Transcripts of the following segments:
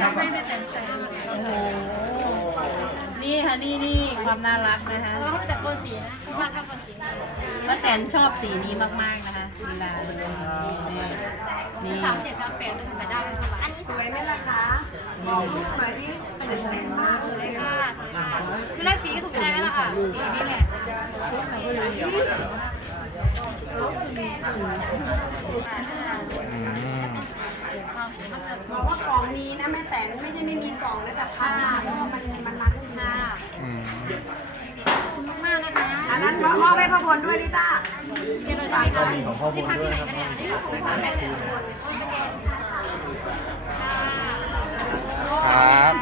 ครับนี่ค่ะนี่นี่ความน่ารักนะคะแต่โกนสีนะมาทำโกนสีป้าแตนชอบสีนี้มากๆนะคะเวลาเดินี่สามเจ็ดสามแปดเป็นไปได้เลยค่ะอันนี้สวยไหมล่ะคะมองรูปหน่อยที่เป็นส้มากเลยค่ะสวยค่ะคือแล้สีถูกใจไหมล่ะค่ะสีนี้แหละอื แม่แต่ไม่ใช่ไม่มีกล่องนะแต่พับมาเพราะว่ามันมันรัดค่ะอืมขอบคุณมากๆนะคะอันนั้นมอบให้พ่อพลด้วยลิต้าเดี๋ยวเราจะไปทำของพ่อบุญด้วยนะครับครับ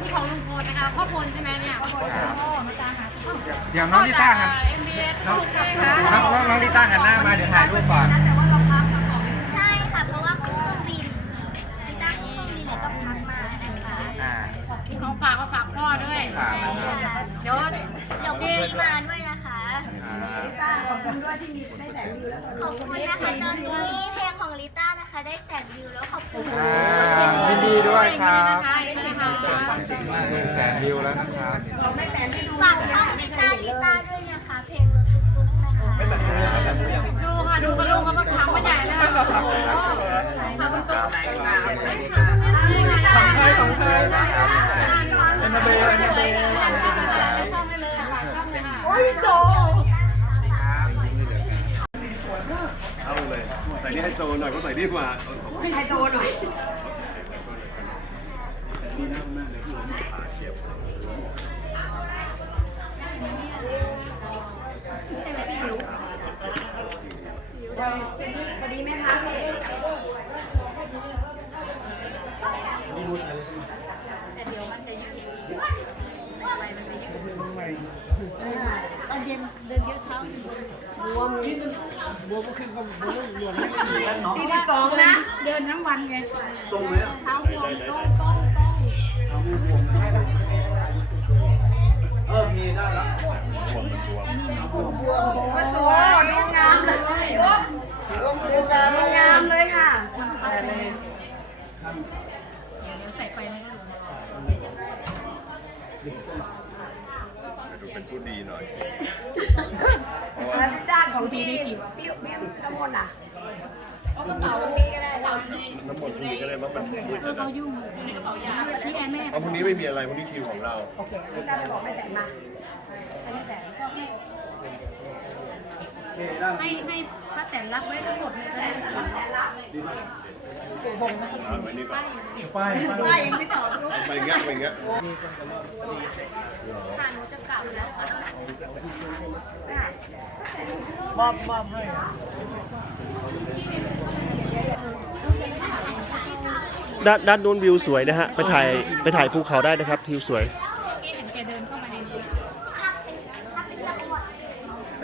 นี่ของลุงพลนะคะพ่อพลใช่ไหมเนี่ยพ่อพลพ่อมาตามหาพ่อเดี๋ยวน้องลิต้าหันเอ็มบีเอสน้องลูกเลยค่ะน้องน้องลิต้าหันหน้ามาเดี๋ยวถ่ายรูปก่อน ใช่ค่ะ เพราะว่าขึ้นเครื่องบินลิต้าขึ้นเครื่องบินเลยต้องพักมานะคะ อ่า มีของฝากมาฝากพ่อด้วยฝากนะเดี๋ยวเดี๋ยวพรุ่งนี้มาด้วยนะคะอ่าลิต้าขอบคุณด้วยที่มีได้แสนวิวแล้วขอบคุณนะคะตอนนี้เพลงของลิต้านะคะ ได้แสนวิวแล้วขอบคุณอ่ายินดีด้วยครับนะคะยินดีนะคะหนึ่งแสนวิวแล้วนะครับ ฝากช่องลิต้าลิต้าด้วยนะ ส่นี่ให้โซหน่อยก็ใส่นี่มาเอาของให้โจหน่อยพอดีไหมคะพี่ ตีสิบสองนะ เดินทั้งวันไงตรงไหมเท้าพวงต้องต้องต้องเออมีได้แล้วบวมมันบวมสวยงามเลยงามเลยค่ะเดี๋ยวใส่ไปนะก็ดูดูเป็นผู้ดีหน่อยแล้วด้าน ของพี่พี่พี่น้ำมนต์อะเอากระเป๋าตรงนี้ก็ได้เราจริงน้ำมนต์พรุ่งนี้ก็ได้ว่ามันมืดเออเขายุ่งในกระเป๋ายาชี้แอนแม่เอาพรุ่งนี้ไม่มีอะไรพรุ่งนี้คิวของเรา โอเคพี่ต้าไปบอกแม่แต่มาให้แม่แต่ให้ ให้ป้าแตนรับไว้ทั้งหมดเลยก็ได้แต่ละเอาไว้นี่ก่อนว่ายังไม่ตอบลูกไปอย่างเงี้ยไปอย่างเงี้ยค่ะหนูจะกลับแล้วด้านด้านนู้นวิวสวยนะฮะ ไปถ่ายไปถ่ายภูเขาได้นะครับทิวสวยเห็นแกเดินเข้ามาในนี้ แก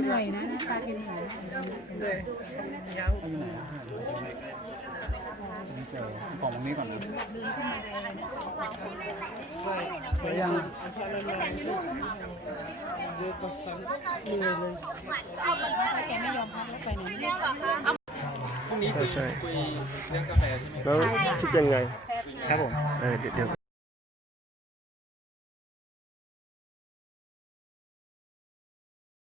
เหนื่อยนะตาแกเหนื่อยของตรงนี้ก่อนนะไปยังเดือดสั่งเหนื่อยเลยแกไม่ยอมพักแล้วไปไหนพรุ่งนี้คุยใช่คุยเรื่องกาแฟใช่ไหมแล้วคิดยังไงครับผมเออเดี๋ยว